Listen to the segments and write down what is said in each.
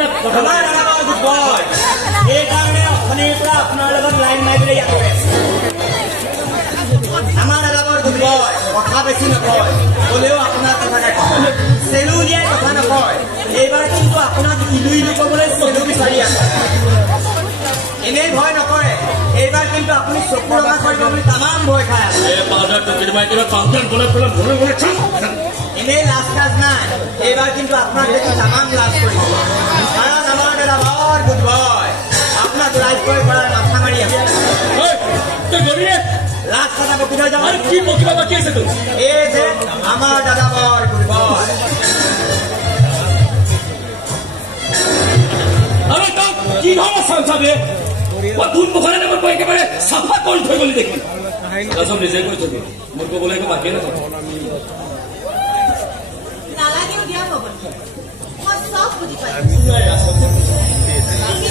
আমাৰ দাদাবাৰ good boy এইকাৰণে অথনিৰ পৰা আপোনাৰ লগত লাইন মাৰিবলৈ ইয়াত ৰৈ আছে আমাৰ দাদাবাৰ গুড বয় কথা বেছি নকয় ক'লেও আপোনাৰ কথাকে কয় চেলু উলিয়াই কথা নকয় এইবাৰ কিন্তু আপোনাক ইলু ইলু ক'বলৈ চেলু বিচাৰি আছে এনেই ভয় নকৰে এইবাৰ কিন্তু আপুনি চকু ৰঙা কৰিব বুলি তামাম ভয় খাই আছে এনেই লাজ কাজ নাই এইবাৰ কিন্তু আপোনাক দেখি তামাম লাজ কৰিব কাৰণ আমাৰ দাদা বৰ গুড বয় আপোনাক লাজ কৰি কৰাৰ মাথা মাৰি আছে লাজ কথা বকি থৈ যাব কি বকিবা বাকী আছে তোৰ এই যে আমাৰ দাদা বৰ গুড বয় আরে তো কি ধরনের সংসাবে ও দুন মুখে না বল একেবারে সাফা করে থই বলি দেখি আসল নিজে কই থই মোর কো বলে বাকি না নালা কেউ দিয়া বল মই সব বুঝি পাই তুমি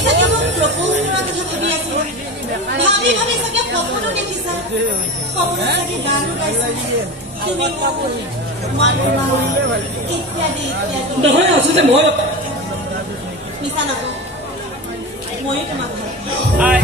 সকে মোক প্রপোজ করা কথা ভাবি আছো ভাবি ভাবি সকে কপনো দেখিছা কপনো সকে গান গাইছা তুমি মানু ইত্যাদি নহয় আসলে মই মিছা নকওঁ মই তোমাক ভাল